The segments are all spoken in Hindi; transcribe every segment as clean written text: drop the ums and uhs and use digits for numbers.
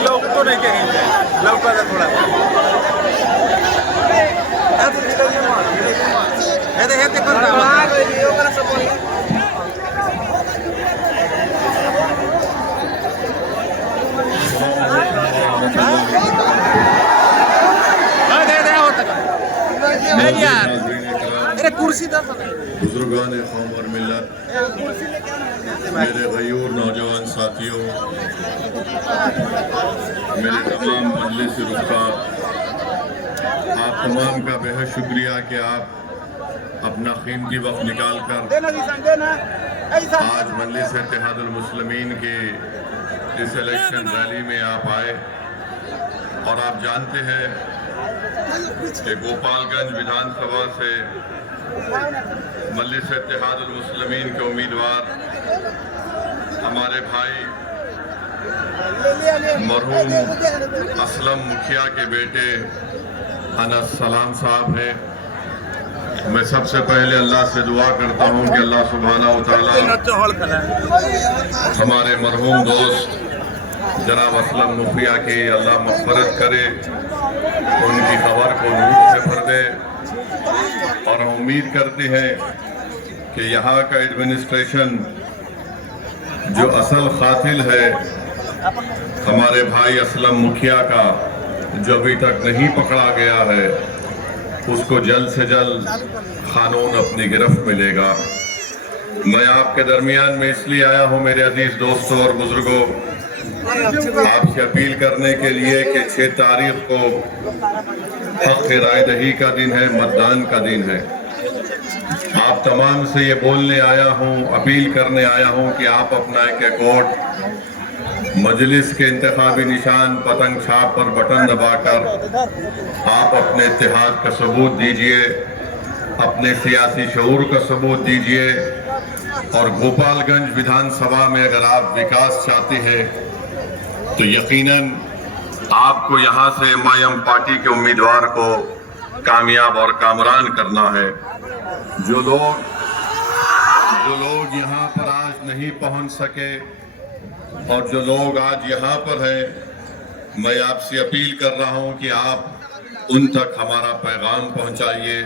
लोग तो नहीं कहेंगे लौका का थोड़ा कुर्सी बुजुर्गान कौम और मिल्लत, मेरे गयूर नौजवान साथियों, मेरे तमाम मजलिस रुफ़ा, आप तमाम का बेहद शुक्रिया कि आप अपना कीमती वक्त निकाल कर आज मजलिस इत्तेहादुल मुस्लिमीन की इस इलेक्शन रैली में आप आए। और आप जानते हैं कि गोपालगंज विधानसभा से मजलिस इत्तेहादुल मुस्लिमीन के उम्मीदवार हमारे भाई मरहूम असलम मुखिया के बेटे अनस सलाम साहब हैं। मैं सबसे पहले अल्लाह से दुआ करता हूं कि अल्लाह सुब्हानहू व तआला हमारे मरहूम दोस्त जनाब असलम मुखिया की अल्लाह मग़फ़िरत करे, उनकी क़ब्र को नूर से भर दे। और हम उम्मीद करते हैं कि यहाँ का एडमिनिस्ट्रेशन जो असल क़ातिल है हमारे भाई असलम मुखिया का, जो अभी तक नहीं पकड़ा गया है, उसको जल्द से जल्द कानून अपनी गिरफ्त में लेगा। मैं आपके दरमियान में इसलिए आया हूँ मेरे अजीज दोस्तों और बुजुर्गों, आपसे अपील करने के लिए कि 6 तारीख को हक़ राय दही का दिन है, मतदान का दिन है। आप तमाम से ये बोलने आया हूँ, अपील करने आया हूँ कि आप अपना एक वोट मजलिस के इंतखाबी निशान पतंग छाप पर बटन दबाकर आप अपने इत्तेहाद का सबूत दीजिए, अपने सियासी शऊर का सबूत दीजिए। और गोपालगंज विधानसभा में अगर आप विकास चाहते हैं तो यकीनन आपको यहाँ से एमआईएम पार्टी के उम्मीदवार को कामयाब और कामरान करना है। जो लोग यहाँ पर आज नहीं पहुँच सके और जो लोग आज यहाँ पर हैं, मैं आपसे अपील कर रहा हूँ कि आप उन तक हमारा पैगाम पहुँचाइए।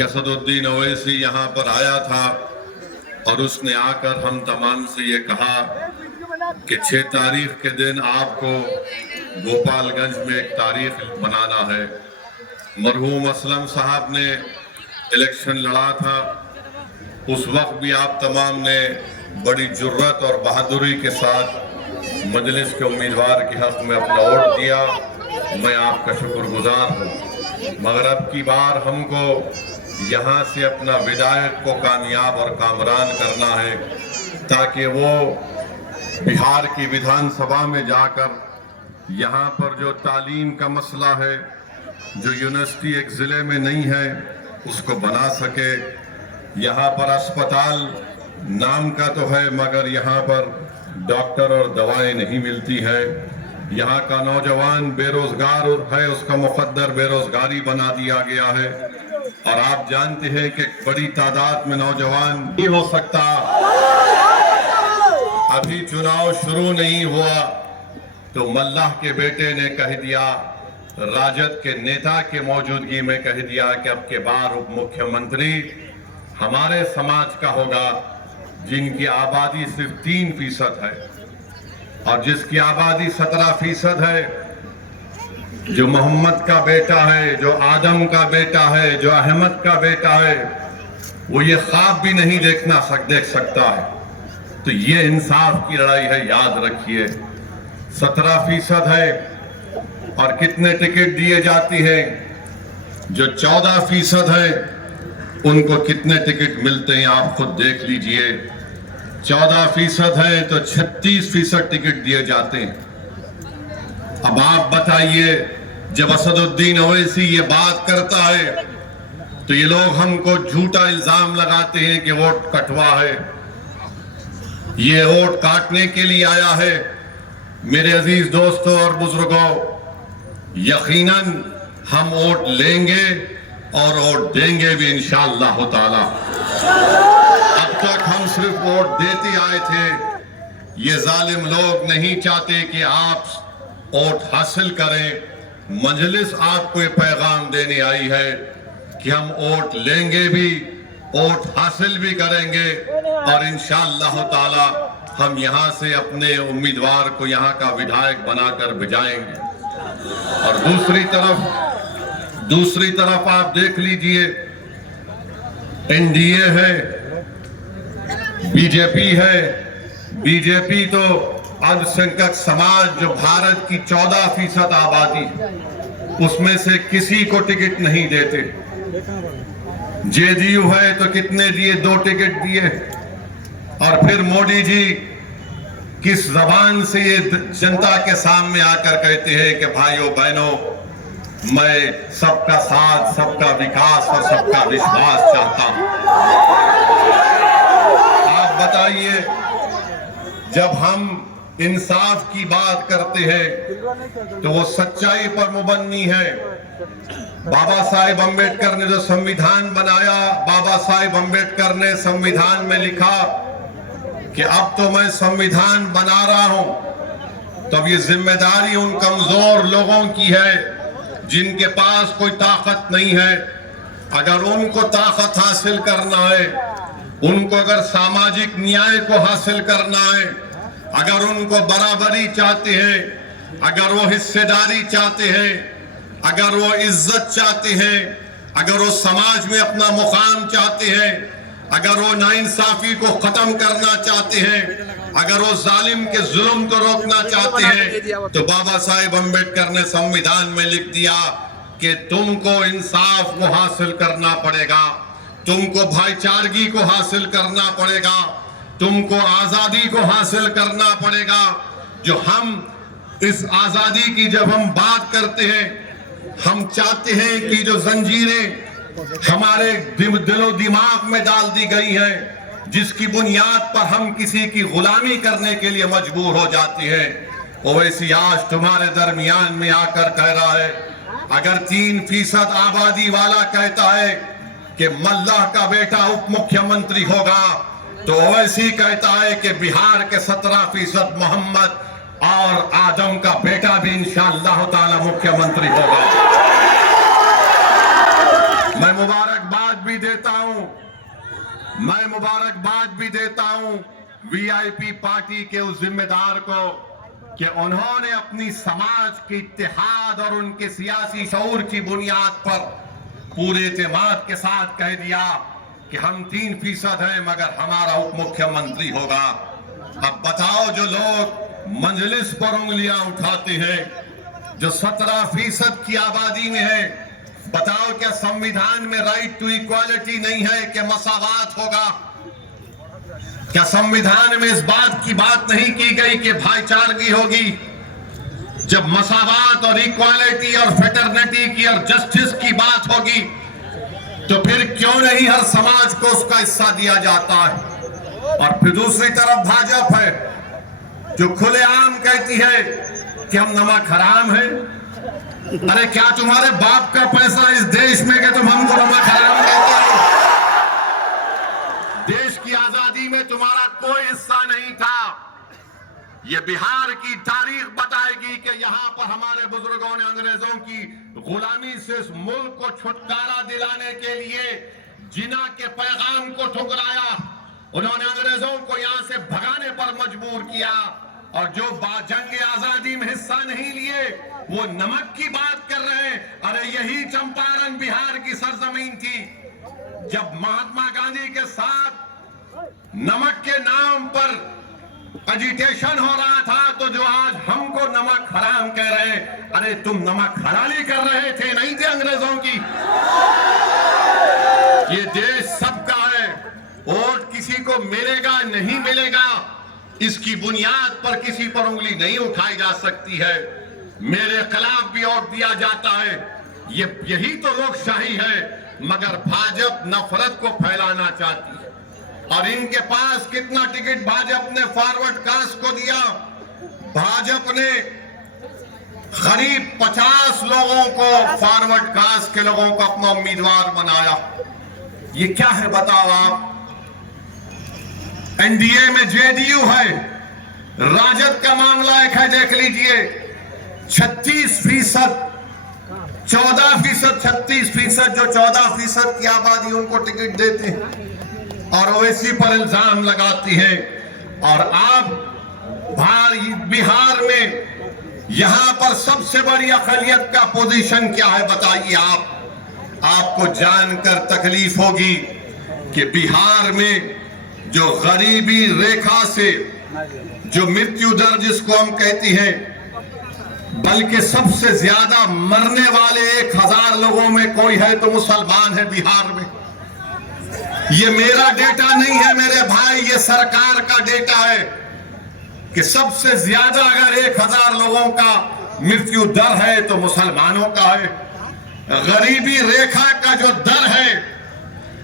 असदुद्दीन ओवैसी यहाँ पर आया था और उसने आकर हम तमाम से ये कहा कि 6 तारीख के दिन आपको गोपालगंज में एक तारीख बनाना है। मरहूम असलम साहब ने इलेक्शन लड़ा था, उस वक्त भी आप तमाम ने बड़ी जुर्रत और बहादुरी के साथ मजलिस के उम्मीदवार के हक में अपना वोट दिया। मैं आपका शुक्रगुजार हूँ। मगर अब की बार हमको यहाँ से अपना विधायक को कामयाब और कामरान करना है, ताकि वो बिहार की विधानसभा में जाकर यहाँ पर जो तालीम का मसला है, जो यूनिवर्सिटी एक ज़िले में नहीं है, उसको बना सके। यहाँ पर अस्पताल नाम का तो है मगर यहाँ पर डॉक्टर और दवाएं नहीं मिलती है। यहाँ का नौजवान बेरोजगार है, उसका मुकद्दर बेरोजगारी बना दिया गया है। और आप जानते हैं कि बड़ी तादाद में नौजवान नहीं हो सकता। अभी चुनाव शुरू नहीं हुआ तो मल्लाह के बेटे ने कह दिया, राजद के नेता के मौजूदगी में कह दिया कि अब के बार उप मुख्यमंत्री हमारे समाज का होगा, जिनकी आबादी सिर्फ 3% है और जिसकी आबादी 17% है, जो मोहम्मद का बेटा है, जो आदम का बेटा है, जो अहमद का बेटा है, वो ये ख्वाब भी नहीं देख सकता है। तो ये इंसाफ की लड़ाई है, याद रखिए। 17% है और कितने टिकट दिए जाती हैं? जो 14% है उनको कितने टिकट मिलते हैं आप खुद देख लीजिए। 14% है तो 36% टिकट दिए जाते हैं। अब आप बताइए, जब असदुद्दीन ओवैसी ये बात करता है तो ये लोग हमको झूठा इल्जाम लगाते हैं कि वोट कटवा है। ये वोट काटने के लिए आया है। मेरे अजीज दोस्तों और बुजुर्गों, यकीनन हम वोट लेंगे और वोट देंगे भी इंशाअल्लाह ताला। तक हम सिर्फ वोट देते आए थे, ये जालिम लोग नहीं चाहते कि आप वोट हासिल करें। मजलिस आपको ये पैगाम देने आई है कि हम वोट लेंगे भी, वोट हासिल भी करेंगे और इंशाअल्लाह ताला हम यहाँ से अपने उम्मीदवार को यहाँ का विधायक बनाकर भिजाएंगे। और दूसरी तरफ आप देख लीजिए, एनडीए है, बीजेपी है। बीजेपी तो अल्पसंख्यक समाज जो भारत की 14% आबादी, उसमें से किसी को टिकट नहीं देते। जेडीयू है तो कितने दिए? 2 टिकट दिए। और फिर मोदी जी किस जबान से ये जनता के सामने आकर कहते हैं कि भाइयों बहनों, मैं सबका साथ, सबका विकास और सबका विश्वास चाहता हूं। आप बताइए, जब हम इंसाफ की बात करते हैं तो वो सच्चाई पर मुबन्नी है। बाबा साहेब अम्बेडकर ने जो संविधान बनाया, बाबा साहेब अम्बेडकर ने संविधान में लिखा कि अब तो मैं संविधान बना रहा हूं, तब ये जिम्मेदारी उन कमजोर लोगों की है जिनके पास कोई ताकत नहीं है। अगर उनको ताकत हासिल करना है, उनको अगर सामाजिक न्याय को हासिल करना है, अगर उनको बराबरी चाहते हैं, अगर वो हिस्सेदारी चाहते हैं, अगर वो इज्जत चाहते हैं, अगर वो समाज में अपना मुकाम चाहते हैं, अगर वो नाइंसाफी को खत्म करना चाहते हैं, अगर वो जालिम के जुल्म को रोकना चाहते हैं, तो बाबा साहेब अम्बेडकर ने संविधान में लिख दिया कि तुमको इंसाफ को हासिल करना पड़ेगा, तुमको भाईचारगी को हासिल करना पड़ेगा, तुमको आजादी को हासिल करना पड़ेगा। जो हम इस आजादी की जब हम बात करते हैं, हम चाहते हैं कि जो जंजीरें हमारे दिलो दिमाग में डाल दी गई है, जिसकी बुनियाद पर हम किसी की गुलामी करने के लिए मजबूर हो जाते हैं, ओवैसी आज तुम्हारे दरमियान में आकर कह रहा है, अगर 3% आबादी वाला कहता है कि मल्लाह का बेटा उप मुख्यमंत्री होगा, तो ओवैसी कहता है कि बिहार के 17% मोहम्मद और आदम का बेटा भी इंशाअल्लाह ताला मुख्यमंत्री होगा। मैं मुबारकबाद भी देता हूं वीआईपी पार्टी के उस जिम्मेदार को कि उन्होंने अपनी समाज के इत्तेहाद और उनके सियासी शऊर की बुनियाद पर पूरे एतमाद के साथ कह दिया कि हम 3% हैं मगर हमारा उप मुख्यमंत्री होगा। अब बताओ, जो लोग मजलिस पर उंगलियां उठाते हैं, जो 17% की आबादी में है, बताओ क्या संविधान में राइट टू इक्वालिटी नहीं है कि मसावात होगा? क्या संविधान में इस बात की बात नहीं की गई कि भाईचारगी होगी? जब मसावात और इक्वालिटी और फेटर्निटी की और जस्टिस की बात होगी, तो फिर क्यों नहीं हर समाज को उसका हिस्सा दिया जाता है? और फिर दूसरी तरफ भाजपा है जो खुलेआम कहती है कि हम नमक हराम है। अरे क्या तुम्हारे बाप का पैसा इस देश में कि तुम हमको नमक हराम कहते हो? देश की आजादी में तुम्हारा कोई हिस्सा नहीं था। ये बिहार की तारीख बताएगी कि यहाँ पर हमारे बुजुर्गों ने अंग्रेजों की गुलामी से इस मुल्क को छुटकारा दिलाने के लिए जिना के पैगाम को ठुकराया। उन्होंने अंग्रेजों को यहाँ से भगाने पर मजबूर किया, और जो जंग आजादी में हिस्सा नहीं लिए वो नमक की बात कर रहे हैं। अरे यही चंपारण बिहार की सरजमीन थी। जब महात्मा गांधी के साथ नमक के नाम पर एजिटेशन हो रहा था, तो जो आज हमको नमक हराम कह रहे हैं, अरे तुम नमक हलाली कर रहे थे, नहीं थे अंग्रेजों की। ये देश सबका है, वोट किसी को मिलेगा नहीं मिलेगा, इसकी बुनियाद पर किसी पर उंगली नहीं उठाई जा सकती है। मेरे खिलाफ भी वोट दिया जाता है, यही तो लोकशाही है। मगर भाजपा नफरत को फैलाना चाहती है, और इनके पास कितना टिकट भाजपा ने फॉरवर्ड कास्ट को दिया? भाजपा ने करीब 50 लोगों को, फॉरवर्ड कास्ट के लोगों को अपना उम्मीदवार बनाया। ये क्या है बताओ आप? एनडीए में जेडीयू है, राजद का मामला एक है, देख लीजिए 36%, 14%, 36%, जो 14% की आबादी उनको टिकट देते हैं और ओवैसी पर इल्जाम लगाती है। और आप बिहार में यहां पर सबसे बड़ी अक़लियत का पोजीशन क्या है बताइए आप। आपको जानकर तकलीफ होगी कि बिहार में जो गरीबी रेखा से जो मृत्यु दर जिसको हम कहती हैं, बल्कि सबसे ज्यादा मरने वाले 1000 लोगों में कोई है तो मुसलमान है बिहार में। ये मेरा डेटा नहीं है मेरे भाई, ये सरकार का डेटा है कि सबसे ज्यादा अगर 1000 लोगों का मृत्यु दर है तो मुसलमानों का है। गरीबी रेखा का जो दर है,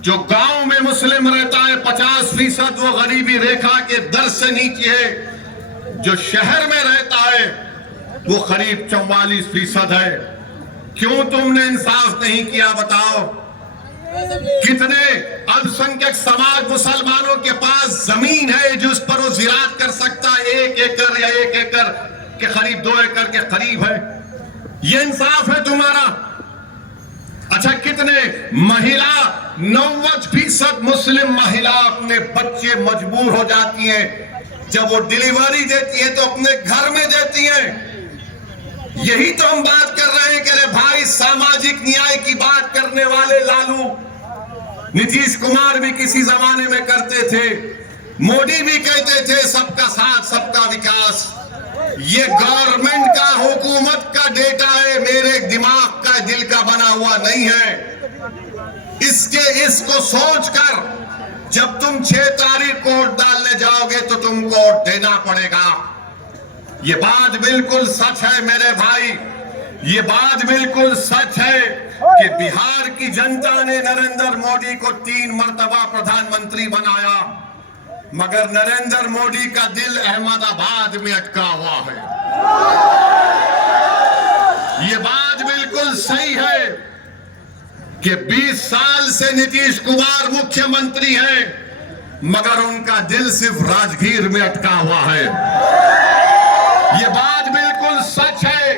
जो गांव में मुस्लिम रहता है 50%, वो गरीबी रेखा के दर से नीचे है। जो शहर में रहता है वो करीब 44% है। क्यों तुमने इंसाफ नहीं किया बताओ? कितने अल्पसंख्यक समाज मुसलमानों के पास जमीन है जिस पर वो जिरात कर सकता है, 1 एकड़ या 1 एकड़ के करीब 2 एकड़ के करीब है। ये इंसाफ है तुम्हारा? अच्छा, कितने महिला 90% मुस्लिम महिला अपने बच्चे मजबूर हो जाती हैं, जब वो डिलीवरी देती है तो अपने घर में देती हैं। यही तो हम बात कर रहे हैं कि अरे भाई, सामाजिक न्याय की बात करने वाले लालू, नीतीश कुमार भी किसी जमाने में करते थे, मोदी भी कहते थे सबका साथ सबका विकास। ये गवर्नमेंट का, हुकूमत का डेटा है, मेरे दिमाग का, दिल का बना हुआ नहीं है। इसको सोचकर जब तुम 6 तारीख को वोट डालने जाओगे तो तुमको वोट देना पड़ेगा। ये बात बिल्कुल सच है मेरे भाई, ये बात बिल्कुल सच है कि बिहार की जनता ने नरेंद्र मोदी को 3 मर्तबा प्रधानमंत्री बनाया, मगर नरेंद्र मोदी का दिल अहमदाबाद में अटका हुआ है। ये बात बिल्कुल सही है कि 20 साल से नीतीश कुमार मुख्यमंत्री हैं, मगर उनका दिल सिर्फ राजगीर में अटका हुआ है। ये बात बिल्कुल सच है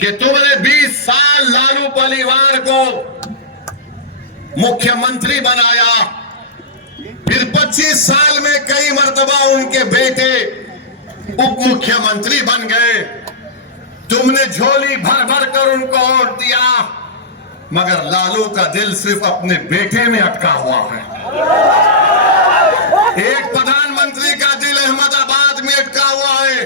कि तुमने 20 साल लालू परिवार को मुख्यमंत्री बनाया, फिर 25 साल में कई मर्तबा उनके बेटे उप मुख्यमंत्री बन गए। तुमने झोली भर भर कर उनको वोट दिया, मगर लालू का दिल सिर्फ अपने बेटे में अटका हुआ है। एक प्रधानमंत्री का दिल अहमदाबाद में अटका हुआ है,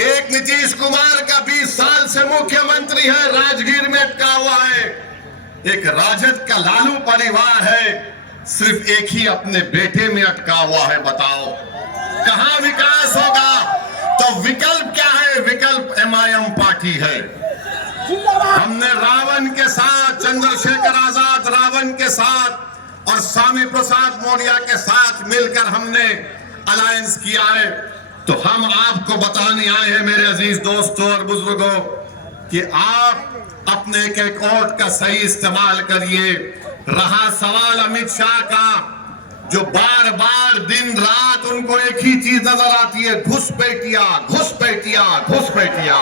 एक नीतीश कुमार का 20 साल से मुख्यमंत्री है, राजगीर में अटका हुआ है। एक राजद का लालू परिवार है, सिर्फ एक ही अपने बेटे में अटका हुआ है। बताओ कहां विकास होगा? तो विकल्प क्या है? विकल्प MIM पार्टी है। हमने रावण के साथ, चंद्रशेखर आजाद रावण के साथ और स्वामी प्रसाद मौर्य के साथ मिलकर हमने अलायंस किया है। तो हम आपको बताने आए हैं मेरे अजीज दोस्तों और बुजुर्गों कि आप अपने एक वोट का सही इस्तेमाल करिए। रहा सवाल अमित शाह का, जो बार बार दिन रात उनको एक ही चीज नजर आती है, घुसपैठिया घुसपैठिया घुसपैठिया।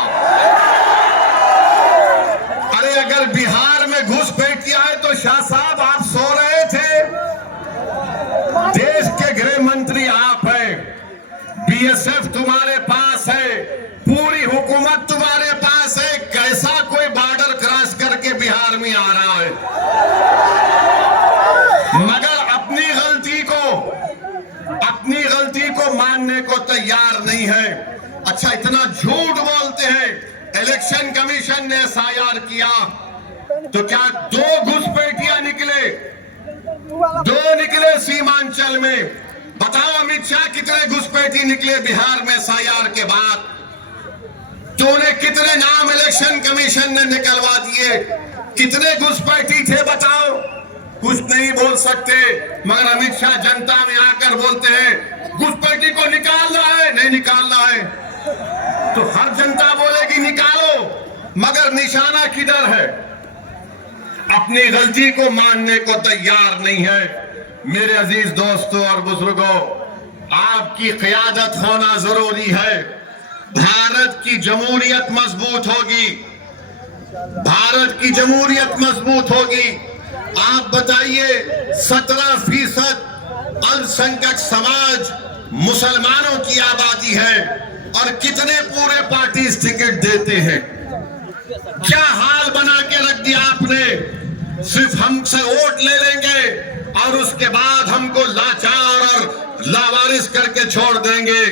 अरे अगर बिहार में घुसपैठिया है तो शाह साहब आप सो रहे थे? देश के गृह मंत्री आप हैं, BSF तुम्हारे पास है, पूरी हुकूमत तुम्हारे पास है, कैसा कोई बॉर्डर क्रॉस करके बिहार में आ रहा है? मगर अपनी गलती को मानने को तैयार नहीं है। अच्छा, इतना झूठ बोलते हैं। इलेक्शन कमीशन ने SIR किया तो क्या 2 घुसपैठिया निकले? 2 निकले सीमांचल में। बताओ अमित शाह कितने घुसपैठी निकले बिहार में SIR के बाद? तूने कितने नाम इलेक्शन कमीशन ने निकलवा दिए? कितने घुसपैठी थे बताओ? कुछ नहीं बोल सकते, मगर अमित शाह जनता में आकर बोलते हैं घुसपैठी को निकालना है, नहीं निकालना है। तो हर जनता बोलेगी निकालो, मगर निशाना किधर है? अपनी गलती को मानने को तैयार नहीं है। मेरे अजीज दोस्तों और बुजुर्गों, आपकी क़यादत होना जरूरी है। भारत की जमहूरियत मजबूत होगी, भारत की जमहूरियत मजबूत होगी। आप बताइए, 17% अल्पसंख्यक समाज मुसलमानों की आबादी है और कितने पूरे पार्टी टिकट देते हैं। क्या हाल बना के रख दिया आपने। सिर्फ हमसे वोट ले लेंगे और उसके बाद हमको लाचार और लावारिस करके छोड़ देंगे।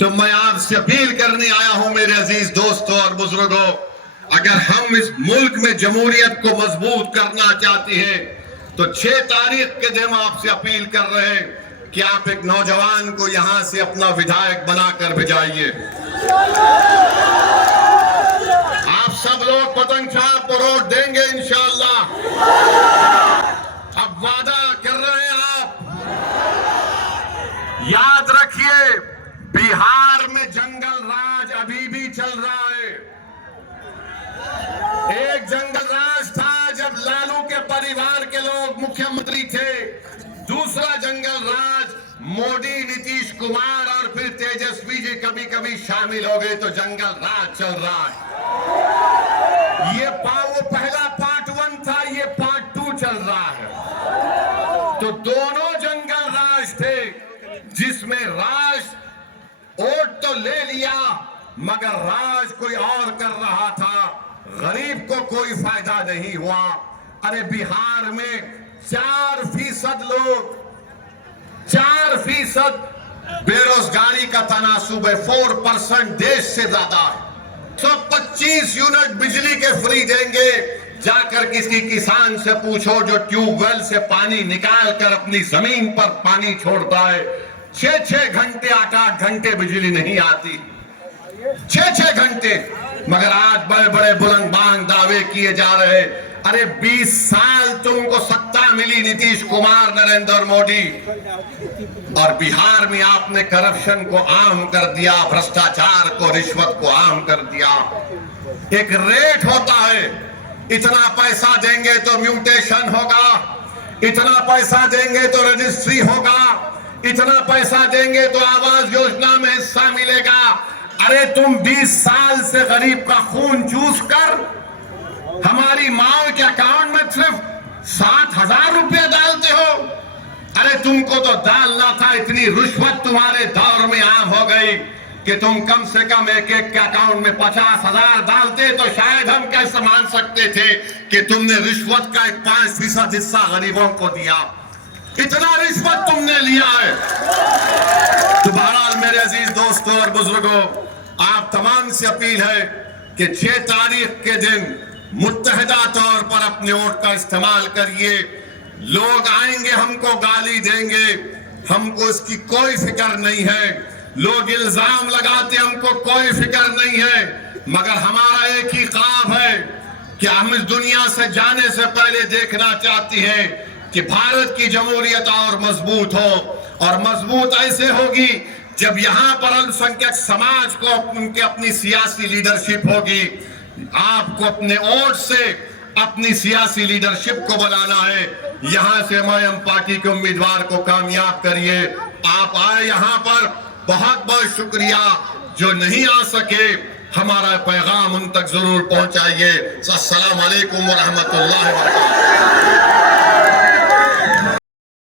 तो मैं आपसे अपील करने आया हूं मेरे अजीज दोस्तों और बुजुर्गों, अगर हम इस मुल्क में जमहूरियत को मजबूत करना चाहते हैं तो 6 तारीख के दिन आपसे अपील कर रहे हैं कि आप एक नौजवान को यहां से अपना विधायक बनाकर भेजाइए। आप सब लोग पतंग छाप को वोट देंगे इंशाअल्लाह। अब वादा कर रहे हैं आप। याद रखिए, बिहार में जंगल राज अभी भी चल रहा है। एक जंगल राज था जब लालू के परिवार के लोग मुख्यमंत्री थे, दूसरा जंगल राज मोदी, नीतीश कुमार और फिर तेजस्वी जी कभी कभी शामिल हो गए, तो जंगल राज चल रहा है। ये वो पहला पार्ट 1 था, ये पार्ट 2 चल रहा है। तो दोनों जंगल राज थे जिसमें राज वोट तो ले लिया मगर राज कोई और कर रहा था, गरीब को कोई फायदा नहीं हुआ। अरे बिहार में 4% लोग, 4% बेरोजगारी का तनासुब है, 4% देश से ज्यादा है। 125 यूनिट बिजली के फ्री देंगे। जाकर किसी किसान से पूछो जो ट्यूबवेल से पानी निकाल कर अपनी जमीन पर पानी छोड़ता है, 6-6 घंटे 8-8 घंटे बिजली नहीं आती, 6-6 घंटे। मगर आज बड़े बड़े बुलंदबांग दावे किए जा रहे। अरे 20 साल तुमको सत्ता मिली नीतीश कुमार, नरेंद्र मोदी, और बिहार में आपने करप्शन को आम कर दिया, भ्रष्टाचार को, रिश्वत को आम कर दिया। एक रेट होता है, इतना पैसा देंगे तो म्यूटेशन होगा, इतना पैसा देंगे तो रजिस्ट्री होगा, इतना पैसा देंगे तो आवास योजना में हिस्सा मिलेगा। अरे तुम 20 साल से गरीब का खून चूस कर हमारी माओ के अकाउंट में सिर्फ 7,000 रुपये डालते हो। अरे तुमको तो डालना था, इतनी रिश्वत तुम्हारे दौर में आम हो गई कि तुम कम से कम एक के अकाउंट में 50,000 डालते तो शायद हम कैसे मान सकते थे कि तुमने रिश्वत का एक 5% हिस्सा गरीबों को दिया। इतना रिश्वत तुमने लिया है। तो बहरहाल मेरे अजीज दोस्तों और बुजुर्गों, आप तमाम से अपील है कि 6 तारीख के दिन मुत्तहिदा तौर पर अपने वोट का इस्तेमाल करिए। लोग आएंगे, हमको गाली देंगे, हमको इसकी कोई फिक्र नहीं है। लोग इल्जाम लगाते, हमको कोई फिक्र नहीं है। मगर हमारा एक ही ख्वाब है कि हम इस दुनिया से जाने से पहले देखना चाहते हैं कि भारत की जमहूरियत और मजबूत हो, और मजबूत ऐसे होगी जब यहाँ पर अल्पसंख्यक समाज को उनके अपनी सियासी लीडरशिप होगी। आपको अपने वोट से अपनी सियासी लीडरशिप को बनाना है। यहाँ से MIM पार्टी के उम्मीदवार को कामयाब करिए। आप आए यहाँ पर, बहुत बहुत शुक्रिया। जो नहीं आ सके, हमारा पैगाम उन तक जरूर पहुंचाइए। अस्सलाम वालेकुम व रहमतुल्लाहि व बरकातहू।